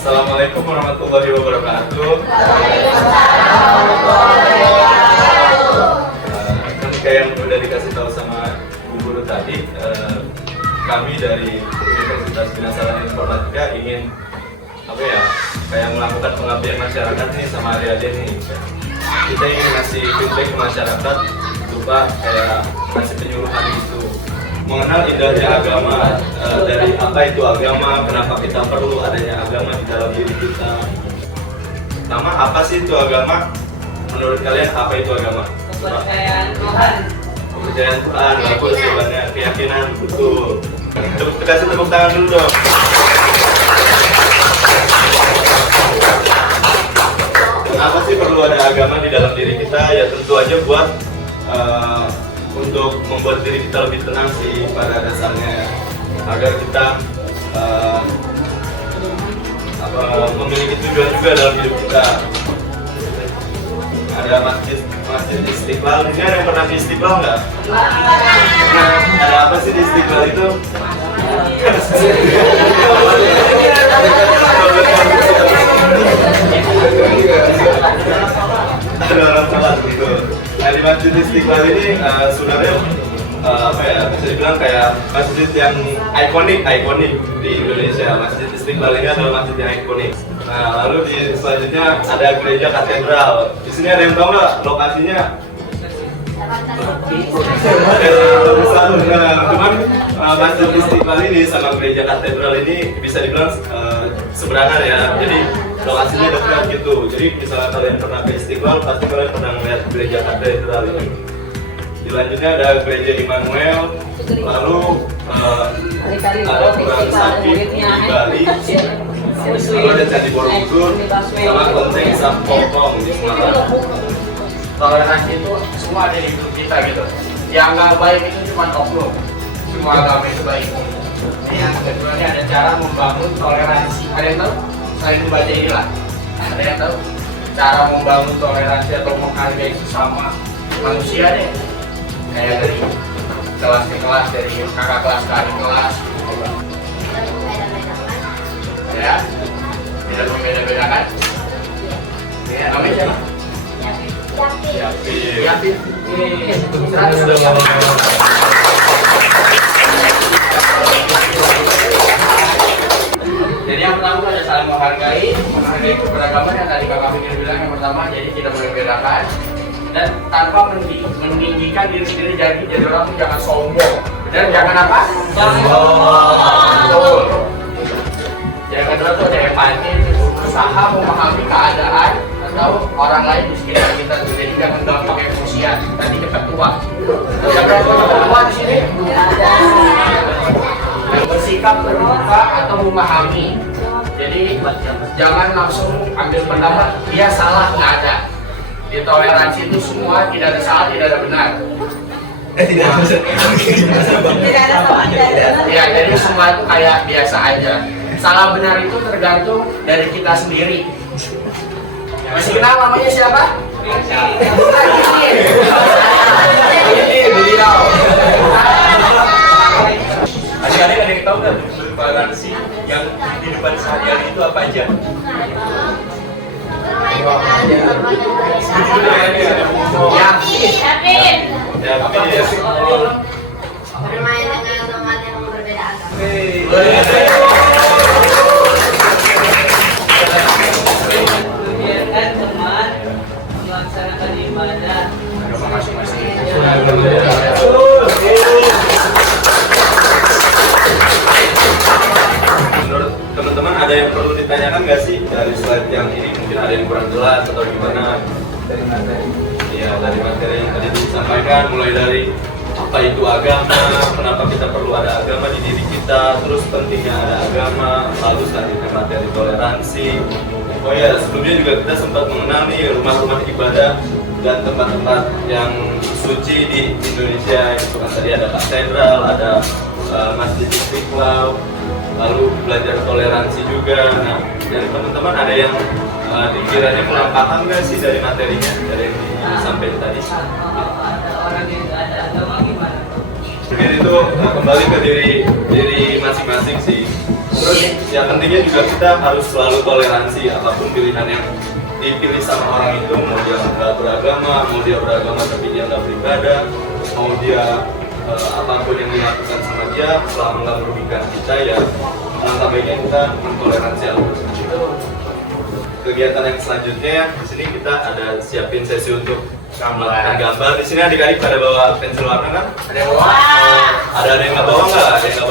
Assalamualaikum warahmatullahi wabarakatuh. Kan kayak yang udah dikasih tahu sama Bu Guru tadi, kami dari Universitas Bina Sarana Informatika ingin kayak melakukan pengabdian masyarakat nih sama adik-adik nih. Kita ingin ngasih feedback ke masyarakat berupa kayak ngasih penyuluhan gitu, mengenal indahnya agama, dari apa itu agama, kenapa kita perlu adanya agama di dalam diri kita. Nama apa sih itu agama? Menurut kalian apa itu agama? Kepercayaan Tuhan. Kepercayaan Tuhan, bagus jawabannya, keyakinan, betul. Kasih tepuk tangan dulu dong. Kenapa sih perlu ada agama di dalam diri kita? Ya tentu aja buat untuk membuat diri kita lebih tenang sih pada dasarnya, agar kita memiliki tujuan juga dalam hidup kita. Ada masjid Istiqlal. Ini ada yang pernah di Istiqlal nggak? Nah, ada apa sih di Istiqlal itu? Ada orang salah gitu. Nah, di Masjid Istiqlal ini sebenarnya bisa dibilang kayak masjid yang ikonik di Indonesia. Masjid Istiqlal ini adalah masjid yang ikonik. Nah, lalu di selanjutnya ada gereja katedral. Di sini ada yang tahu nggak lokasinya? Cuman Masjid Istiqlal ini sama gereja katedral ini bisa dibilang seberangan ya. Jadi lokasinya dekat gitu. Jadi misalnya kalian pernah ke Istiqlal, pasti kalian pernah melihat gereja katedral ini. Selanjutnya ada gereja Immanuel, lalu ada Pura Sakti di Bali, lalu ada Candi Borobudur, sama Kelenteng Sampokong di Semarang. Toleransi itu semua ada di hidup kita gitu. Yang nggak baik itu cuma oknum, semua agama itu baik. Yang kedua ini ada cara membangun toleransi. Ada yang tahu? Selain membaca inilah, ada yang tahu cara membangun toleransi atau menghargai sesama manusia deh. Kayak dari kelas ke kelas, dari kakak kelas ke adik kelas, ya, tidak membeda-bedakan. Ya, namanya siapa? Yakin. Jadi yang pertama ada saling menghargai keberagaman yang tadi Kakak Fikir bilang. Yang pertama, jadi tidak membedakan dan tanpa meninggikan diri sendiri. Jadi orang itu jangan sombong dan jangan apa? Sombong. Yang kedua tuh ada empati, usaha memahami keadaan atau orang lain di sekitar kita. Jadi jangan gampang emosian. Tadi ketua. Siapa yang ketua di sini? Yang bersikap terbuka atau memahami. Jadi jangan langsung ambil pendapat dia salah, nggak ada. Di toleransi itu semua tidak ada salah, tidak ada benar. Tidak ada salah. Ya, jadi semua itu kayak biasa aja. Salah benar itu tergantung dari kita sendiri. Masih kenal namanya siapa? Bukan ini beliau. Adik-adik ada yang tahu nggak toleransi yang di depan sehari-hari itu apa aja? Yakin. Bermain dengan teman yang berbeda agama. Biarkan teman melaksanakan ibadah Agama masing-masing. Menurut teman-teman ada yang perlu ditanyakan nggak sih dari slide yang ini? Mungkin ada yang kurang jelas atau gimana? Dari materi. Ya, dari materi yang tadi disampaikan, mulai dari apa itu agama, kenapa kita perlu ada agama di diri kita, terus pentingnya ada agama, lalu selanjutnya materi toleransi. Oh ya, sebelumnya juga kita sempat mengenal nih rumah-rumah ibadah dan tempat-tempat yang suci di Indonesia. Itu kan tadi ada katedral, ada Masjid Istiqlal, lalu belajar toleransi juga. Nah, dari teman-teman ada yang dikiranya kurang paham nggak sih dari materinya, dari yang disampaikan tadi? ada orang yang nggak ada agama gimana? Mungkin itu kembali ke diri masing-masing sih. Terus yang pentingnya juga kita harus selalu toleransi apapun pilihan yang dipilih sama orang itu, mau dia nggak beragama, mau dia beragama tapi dia nggak beribadah, mau dia apapun yang dilakukan sama dia selama nggak merugikan kita, ya langkah baiknya kita mentoleransi hal tersebut. Kegiatan yang selanjutnya di sini kita ada siapin sesi untuk melakukan gambar. Di sini adik-adik pada bawa pensil warna kan? Ada yang bawa? Ada yang nggak bawa nggak? Ada yang nggak